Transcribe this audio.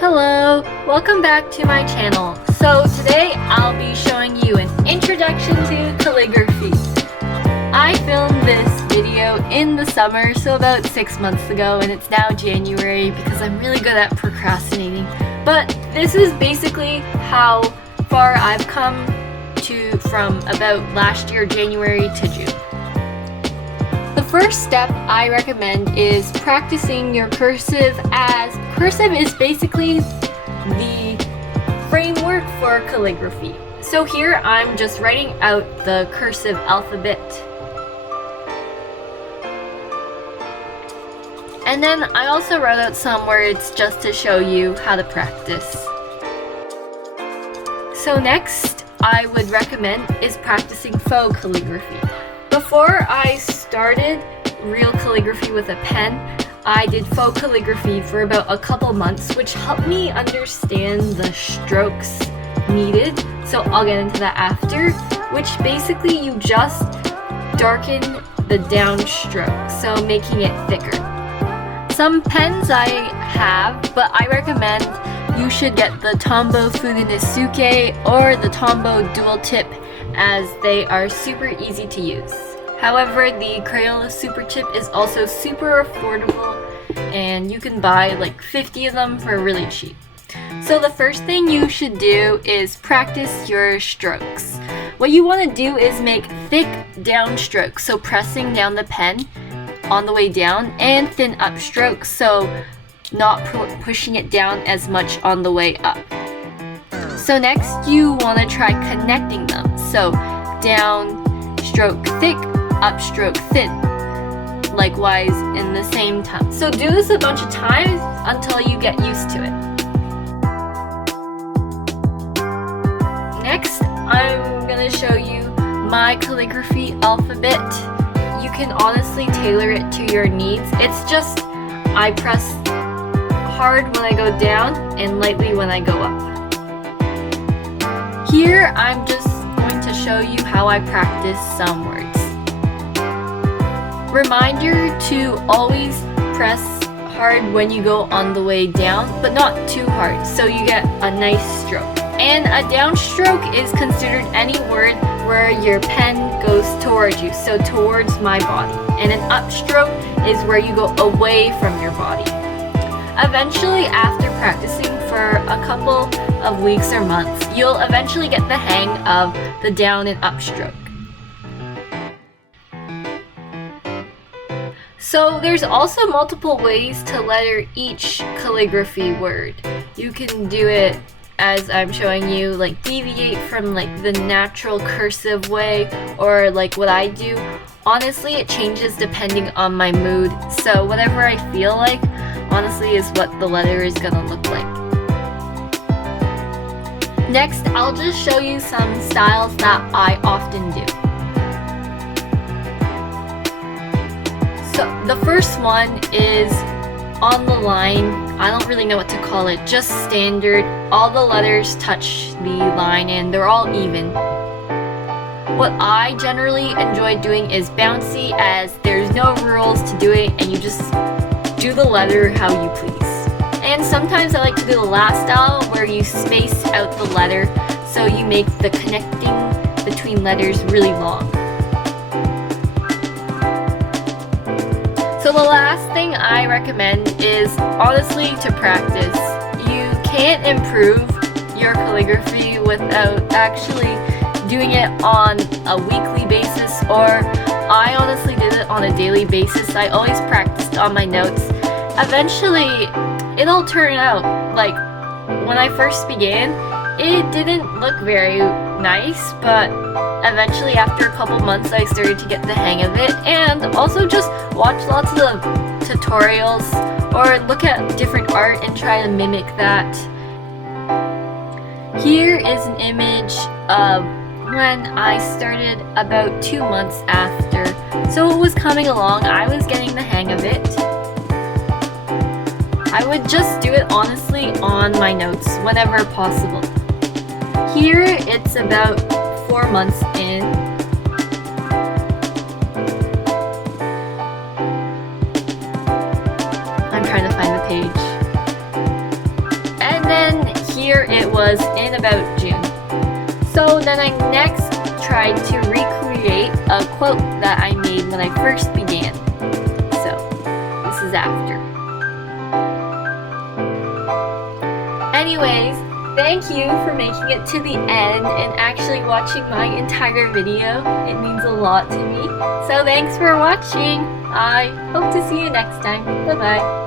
Hello, welcome back to my channel. So today I'll be showing you an introduction to calligraphy. I filmed this video in the summer, so about 6 months ago, and it's now January because I'm really good at procrastinating. But this is basically how far I've come from about last year January to June. The first step I recommend is practicing your cursive, as cursive is basically the framework for calligraphy. So here I'm just writing out the cursive alphabet. And then I also wrote out some words just to show you how to practice. So next I would recommend is practicing faux calligraphy. Before I started real calligraphy with a pen, I did faux calligraphy for about a couple months, which helped me understand the strokes needed. So I'll get into that after, which basically you just darken the downstroke, so making it thicker. Some pens I have, but I recommend you should get the Tombow Fudenosuke or the Tombow dual tip, as they are super easy to use. However, the Crayola Super Tip is also super affordable, and you can buy like 50 of them for really cheap. So the first thing you should do is practice your strokes. What you want to do is make thick downstrokes, so pressing down the pen on the way down, and thin upstrokes, so not pushing it down as much on the way up. So next you want to try connecting them. So down stroke thick, upstroke thin, likewise in the same time. So do this a bunch of times until you get used to it. Next, I'm going to show you my calligraphy alphabet. You can honestly tailor it to your needs. It's just I press hard when I go down and lightly when I go up. Here I'm just going to show you how I practice some words. Reminder to always press hard when you go on the way down, but not too hard, so you get a nice stroke. And a downstroke is considered any word where your pen goes towards you, so towards my body. And an upstroke is where you go away from your body. Eventually, after practicing for a couple of weeks or months, you'll eventually get the hang of the down and upstroke. So there's also multiple ways to letter each calligraphy word. You can do it as I'm showing you, like deviate from like the natural cursive way, or like what I do. Honestly, it changes depending on my mood, so whatever I feel like, honestly, is what the letter is gonna look like. Next, I'll just show you some styles that I often do. So the first one is on the line. I don't really know what to call it, just standard. All the letters touch the line and they're all even. What I generally enjoy doing is bouncy, as there's no rules to do it and you just do the letter how you please. And sometimes I like to do the last style where you space out the letter so you make the connecting between letters really long. So the last thing I recommend is honestly to practice. You can't improve your calligraphy without actually doing it on a weekly basis, or I honestly did it on a daily basis. I always practiced on my notes. Eventually, it'll turn out. Like, when I first began, it didn't look very nice, but eventually after a couple months I started to get the hang of it, and also just watch lots of tutorials or look at different art and try to mimic that. Here is an image of when I started about 2 months after, so it was coming along. I was getting the hang of it. I would just do it honestly on my notes whenever possible. Here it's about 4 months in. I'm trying to find the page. And was in about June. So then I next tried to recreate a quote that I made when I first began. So this is after. Anyways, thank you for making it to the end and actually watching my entire video. It means a lot to me. So thanks for watching. I hope to see you next time. Bye bye.